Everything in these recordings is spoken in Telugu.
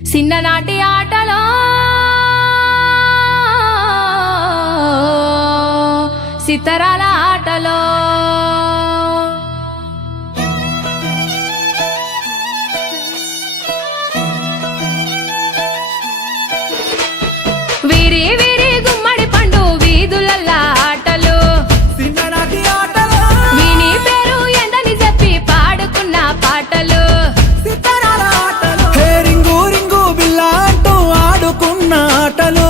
చిన్ననాటి ఆటలో సితరాల ఆటలో వీరి వీరి గుమ్మడి పండు వీధులల్ల ఆటలు చిన్ననాటి ఆటలో వీని పేరు ఎందని చెప్పి పాడుకున్న పాటలు సితారాల ఆటలు హే రింగు రింగు బిల్ల అంటూ ఆడుకున్న ఆటలు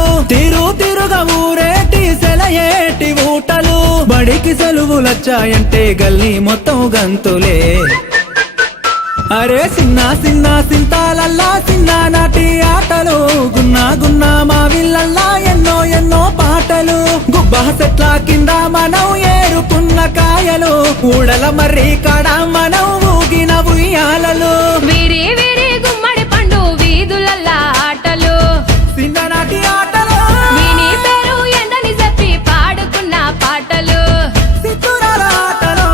తిరుగా ఊరేటి సెలయేటి ఊటలు బడికి సెలవులొచ్చాయంటే గల్లీ మొత్తం గంతులే అరే చిన్న చిన్న సింతాలల్లా చిన్ననాటి ఆటలు గున్నా మా విల్లల్లా ఎన్నో ఎన్నో పాటలు గుబ్బ చెట్ల కింద మనం ఏరుకున్న కాయలు ఊడల మర్రి కాడ మనం ఊగిన ఉయ్యాలలు వీరి వీరి గుమ్మడి పండు వీధులల్ల ఆటలు చిన్ననాటి ఆటలు వీని పేరు ఎందని చెప్పి పాడుకున్న పాటలు సితురాల ఆటలు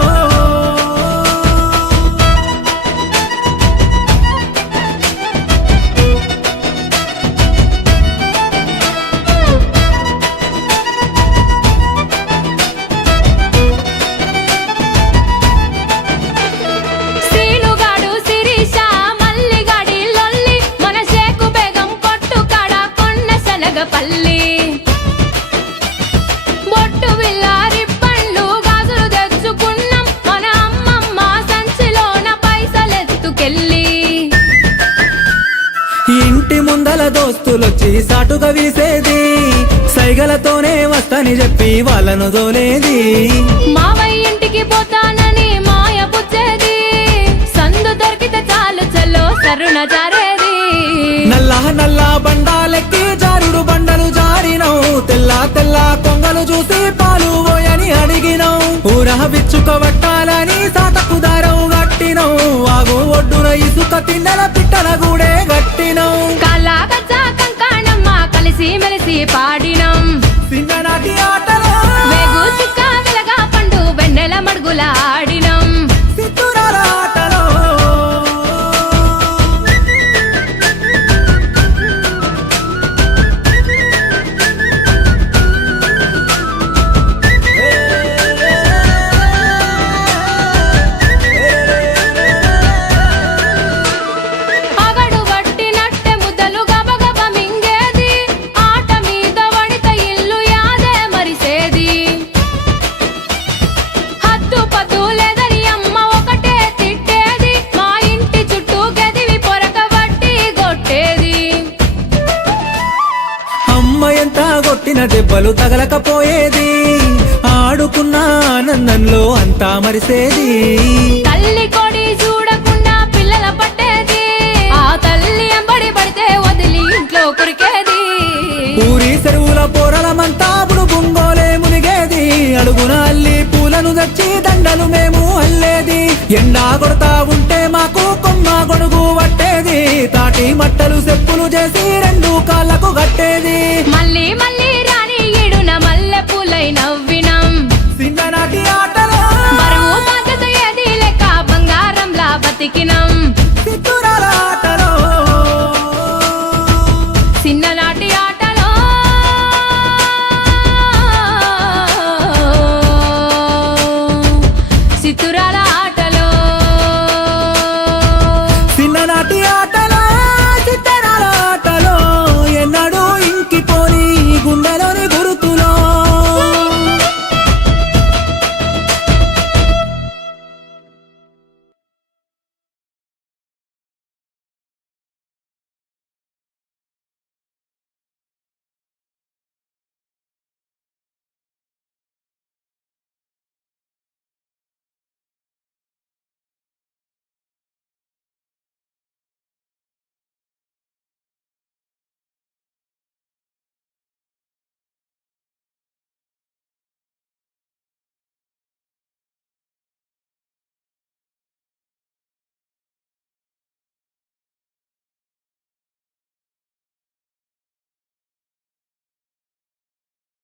సీనుగాడు శిరీష మల్లిగాడి లొల్లి మన షేకు బేగం కొట్టు కాడ కొన్న శనగపల్లి బొట్టు విల్లారి పండ్లు గాజులు తెచ్చుకున్నాం మన అమ్మమ్మ సంచిలోన పైసలెత్తుకెళ్ళి ఇంటి ముందల దోస్తులొచ్చి సాటుగా వీసేది సైగలతోనే వస్తని చెప్పి వాళ్ళను దోలేది మావయ్య ఇంటికి పోతానని మాయ పుచ్చేది సందు దొరికితే చాలు చల్లో సరుణ జారేది నల్ల బండాలెక్కి జారుడు బండలు జారినవు తెల్ల కొంగలు చూసి పాలు పోయని అడిగినవు ఊరహ విచ్చుకోబట్టాలని సాటకు దారం గట్టినవు వాగు ఒడ్డున ఇసుక తిన్నెల పిట్టల గూడే గట్టినవు కాలా గజ్జా కంకాణమ్మ కలిసి మెలిసి పాడినం చిన్ననాటి ఆటలు వేగు చుక్క వెలగా పండు వెన్నెల మడుగుల ఆడినం సితురాల ఆటలు అగడు వట్టినట్టె ముద్దలు గబగబ మింగేది ఆట మీద వడిత ఇల్లు యాదే మరిసేది హద్దు పద్దు లేదని అమ్మ ఒకటే తిట్టేది మా ఇంటి చుట్టూ గదివి పొరక వట్టి కొట్టేది అమ్మ ఎంత కొట్టిన దెబ్బలు తగలకపోయేది ఆడుకున్న ఆనందంలో అంతా మరిసేది తల్లి కొడి చూడకుండా పిల్లల పట్టేది ఆ తల్లి ఎంబడి పడితే వదిలి ఇంట్లో కురికేది ఊరి చెరువుల పోరలమంతా బుంగోలే మునిగేది అడుగున అల్లి పూలను తెచ్చి దండలు మేము అల్లేది ఎండా కొడతా ఉంటే మాకు కొమ్మ గొడుగు పట్టేది తాటి మట్టలు చెప్పులు చేసి రెండు కాళ్ళకు కట్టేది మళ్ళీ మళ్ళీ రాని ఈడున మల్లె పూలై నవ్వినం చిన్ననాటి ఆటలు బరువు బాధ్యత ఏది లెక్క బంగారంలా బతికినం సితురాల ఆటలు చిన్ననాటి ఆటలో సితురాల ఆట